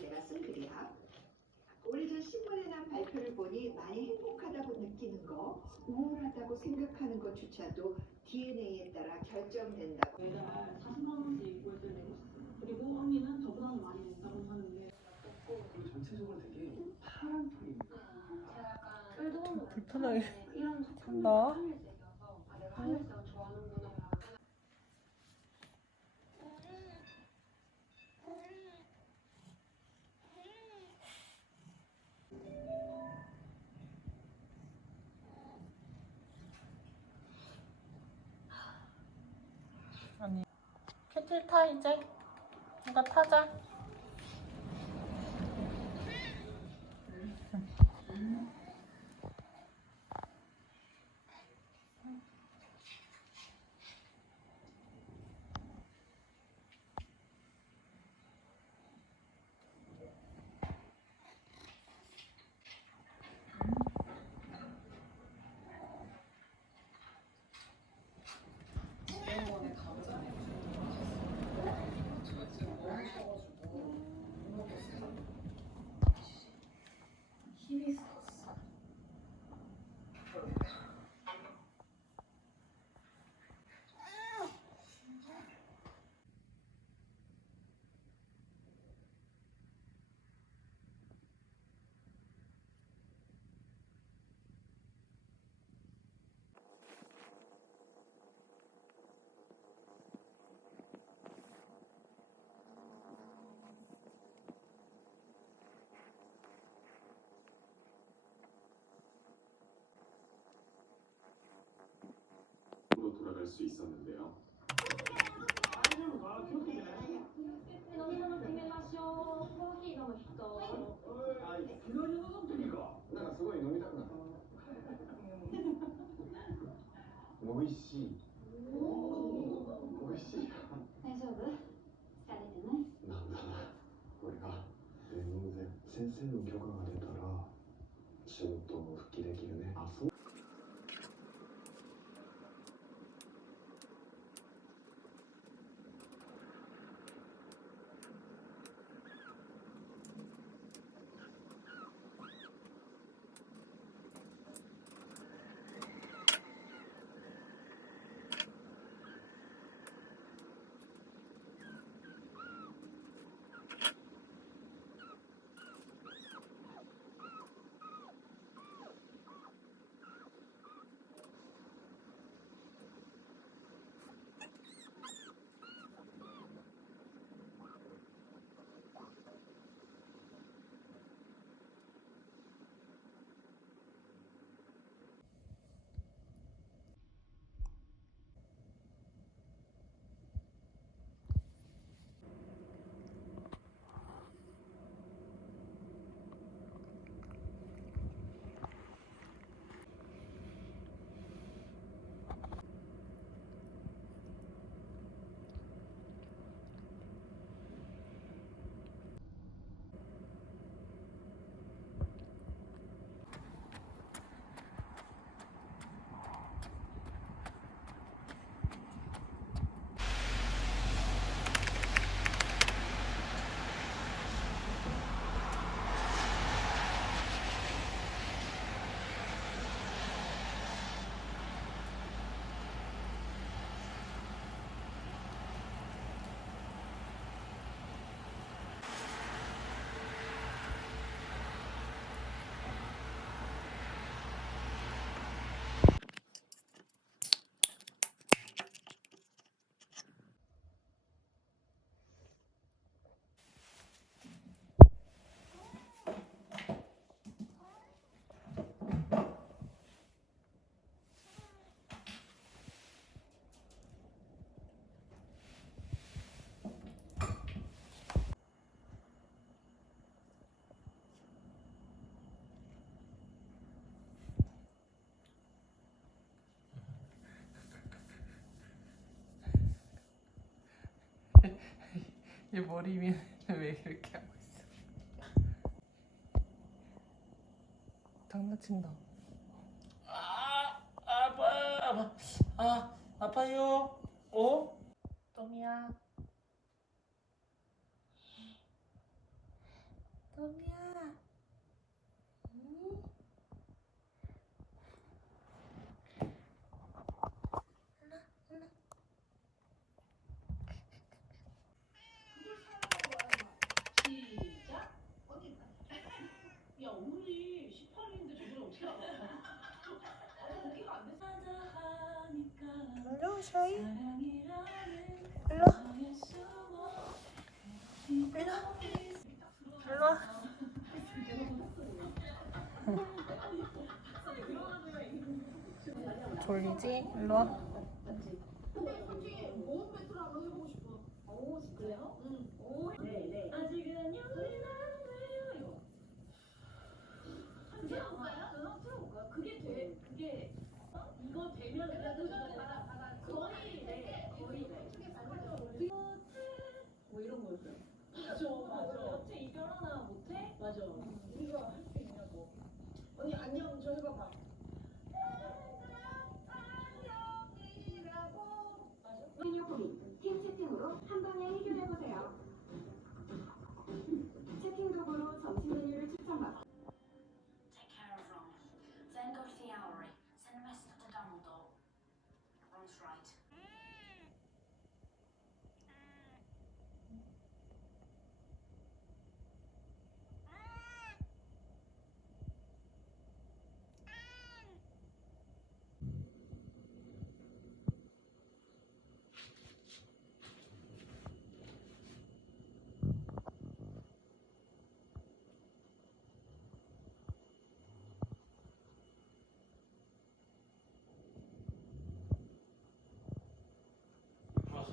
내가 쓴 글이야. 오래전 신문에 난 발표를 보니 많이 행복하다고 느끼는 거, 우울하다고 생각하는 것조차도 DNA에 따라 결정된다고. 매달 40만 원씩 월세를 내고 있어요. 그리고 언니는 저보다는 많이 낸다고 하는데 그리고 전체적으로 되게 파란 톤입니다. 불편하게 이런 산다. 내가 하늘색 좋아하는구나. 아니 캐틀 타 이제. 이거 타자. 으로 돌아갈 수 있었는데요. なんかすごい飲みたくなった。美味しい。美味しい。大丈夫？疲れてない？なんだな。これが全然先生の許可が出たら仕事を復帰できるね。あ、そう。 아, 얘 머리 위에 왜 이렇게 하고 있어? 장난친다. 아파요. 어? 또미야. 또미야. 응? 시작. 야 우리 18인데 저걸 어떻게 알아? 거기가 안 됐어. 일로 샤이. 일로. 일로 와. 졸리지? 일로 와. 근데 솔직히 모험 배틀 한번 해보고 싶어. 오 진짜요? 응. 오. 네네. 아직은 영원히 나는 왜요 이거. 한번 틀어볼까요? 한번 틀어볼까요? 그게 돼. 그게 이거 되면 그래도 거의 네 거의 네. 뭐 이런 거였어요. 맞아. 갑자기 이별 하나 못해? 맞아. 우리가 할 수 있냐고. 언니 안녕 저 해봐봐. 메뉴 고민, 팀 채팅으로 한 방에 해결해보세요. 채팅 도구로 점심 메뉴를 추천받아. Take care of Ron. Then go to the Owlery. Send a message to Dumbledore. Ron's right.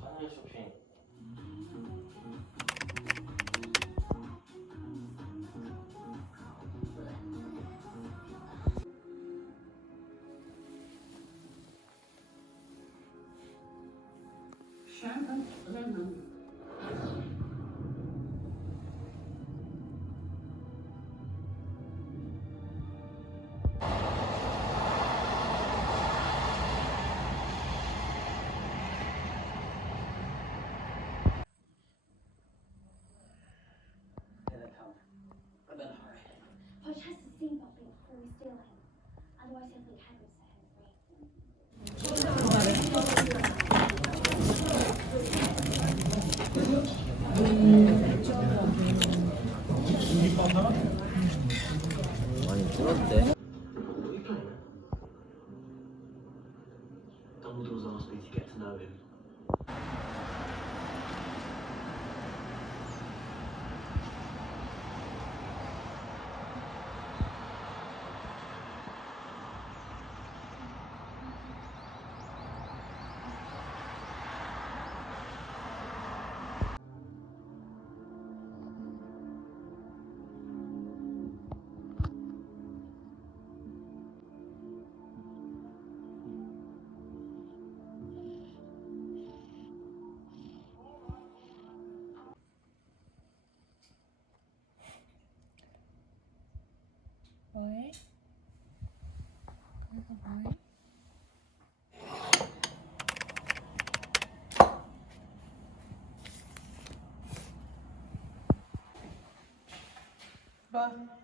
한일 쇼핑. Posh has to see Buffy before we steal him. Otherwise he'll think Hagrid set him free. 많이 줄었대. Dumbledore's asked me to get to know him. 뭐해? 그래서 뭐해? 봐.